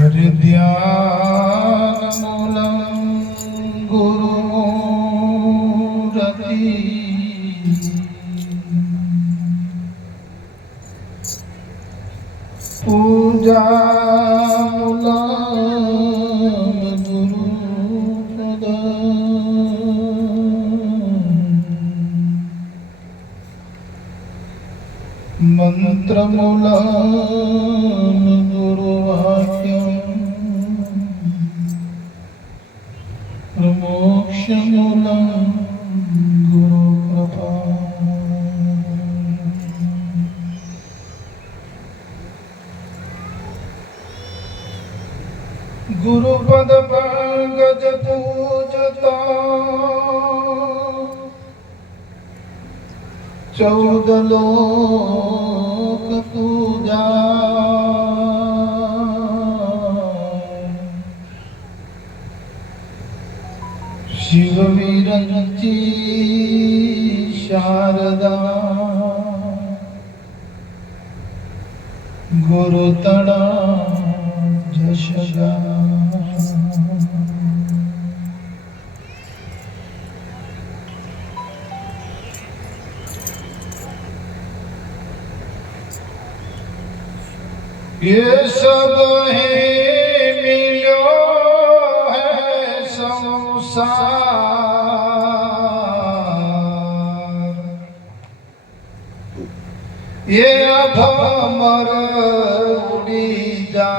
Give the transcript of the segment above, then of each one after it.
हरिद्यानमूलं गुरु गुरु पद पूजता। चौदह लोक पूजा। शिव विरंची शारदा गुरुतणा जशदा। ये अभ मर उड़ी जा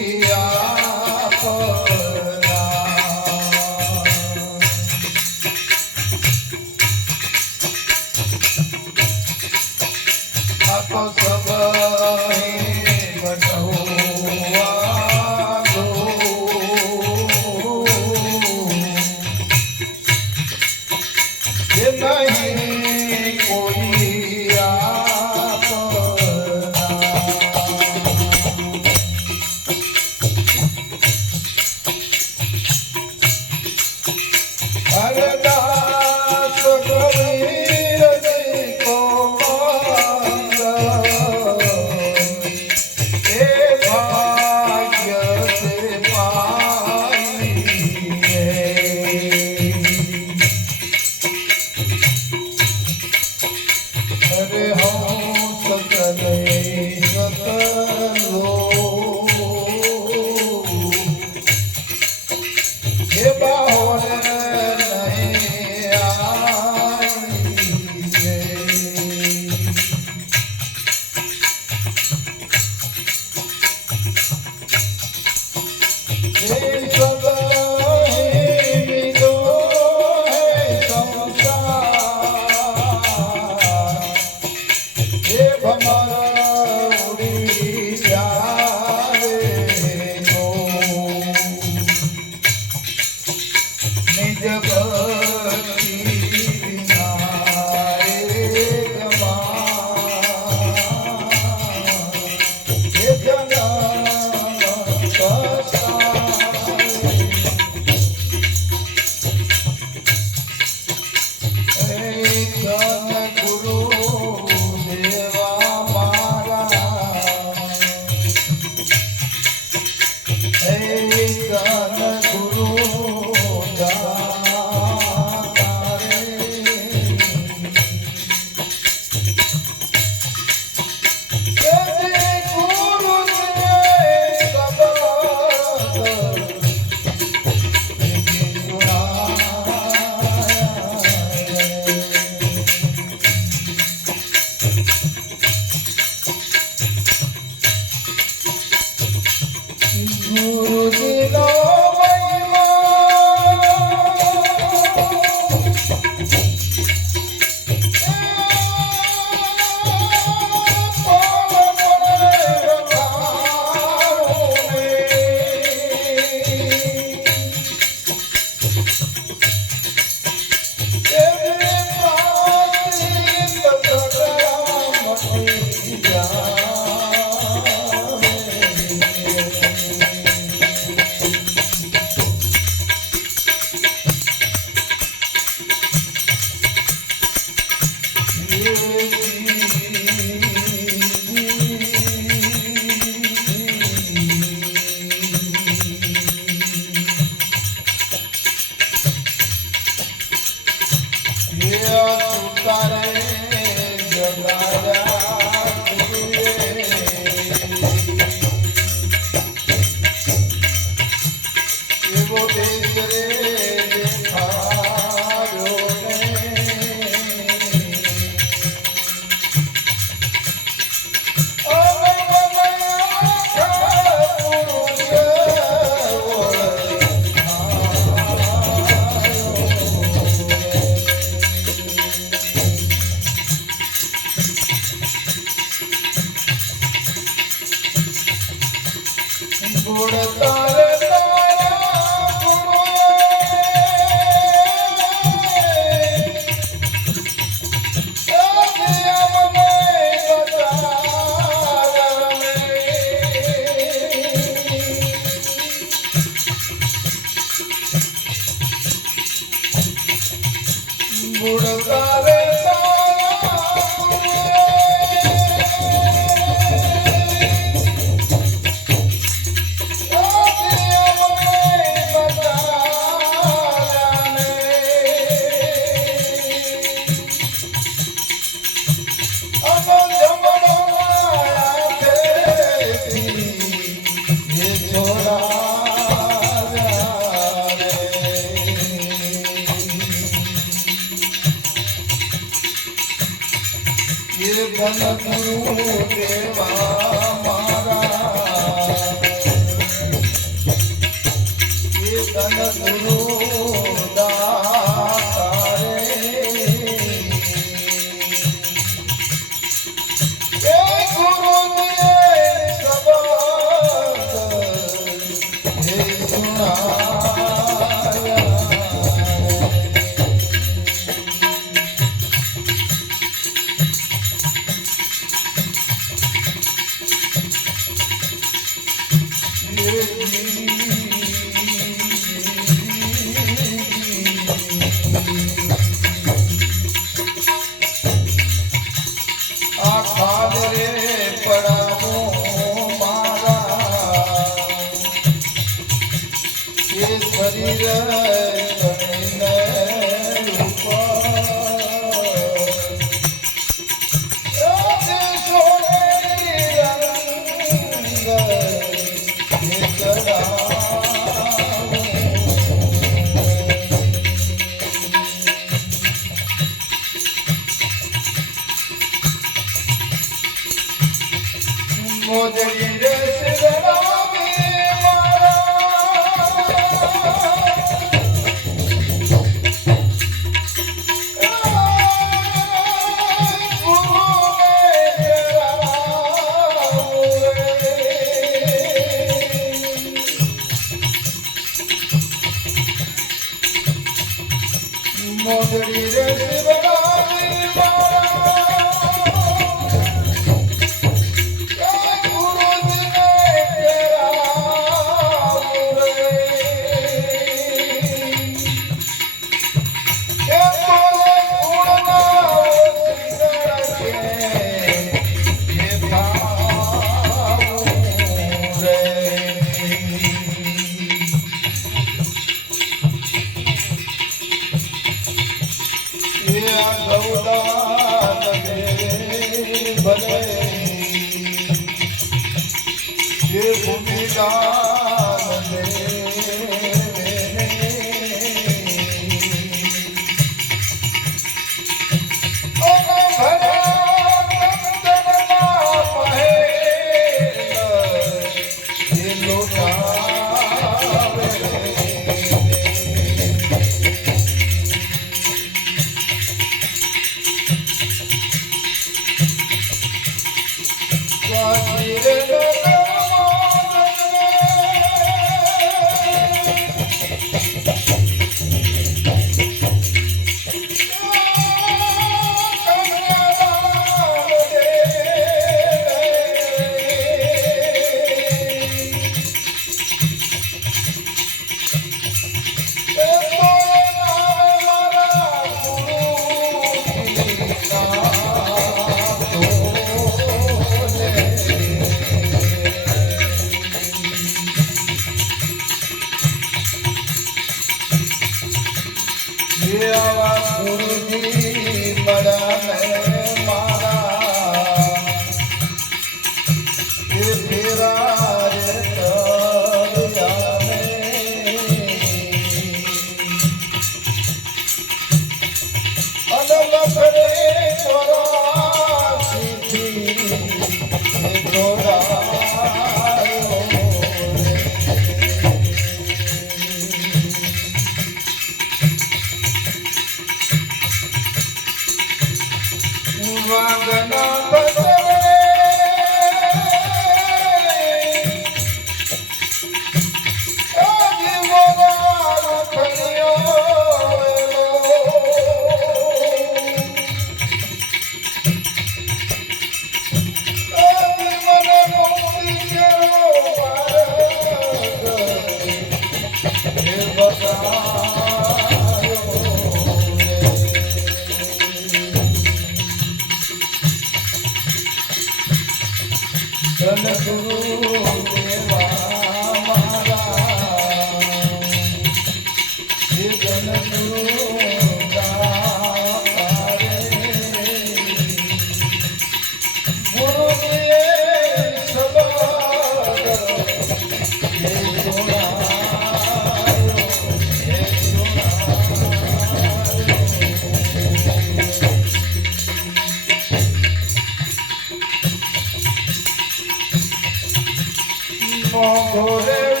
করে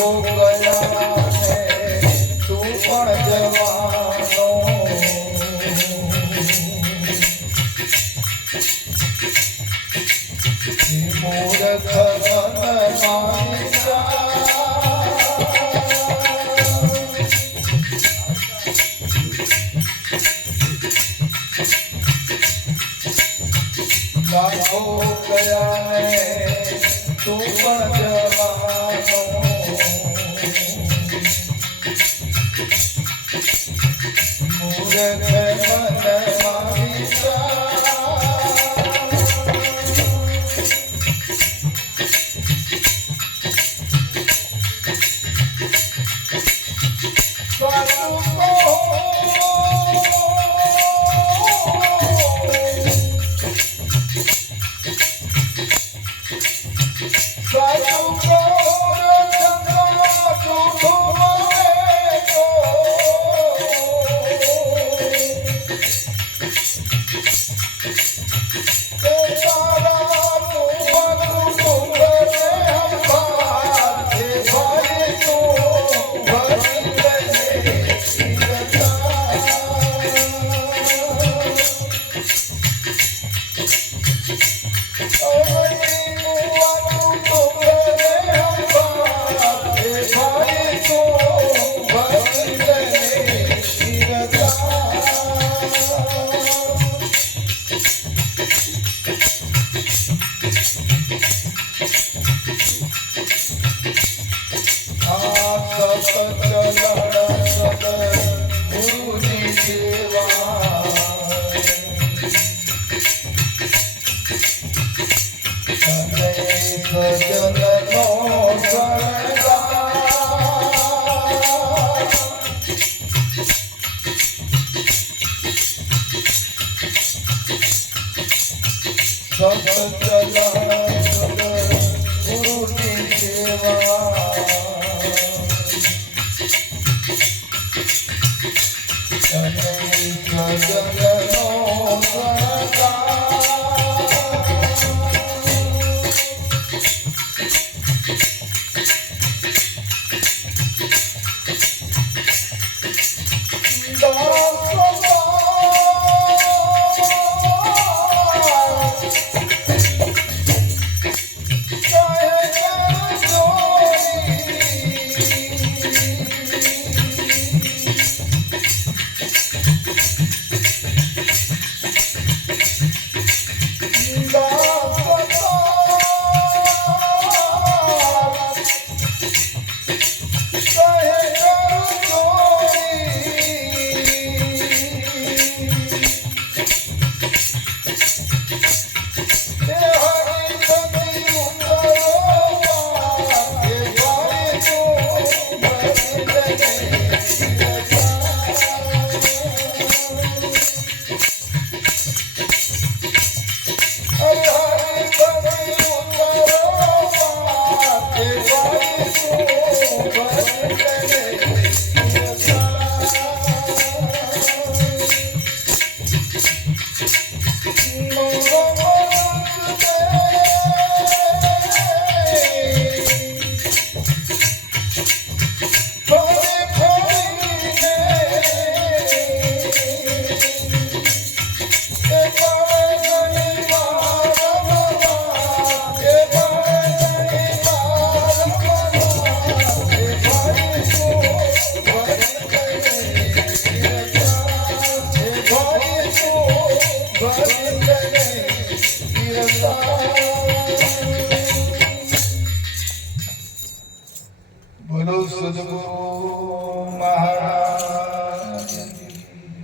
功夫よかった。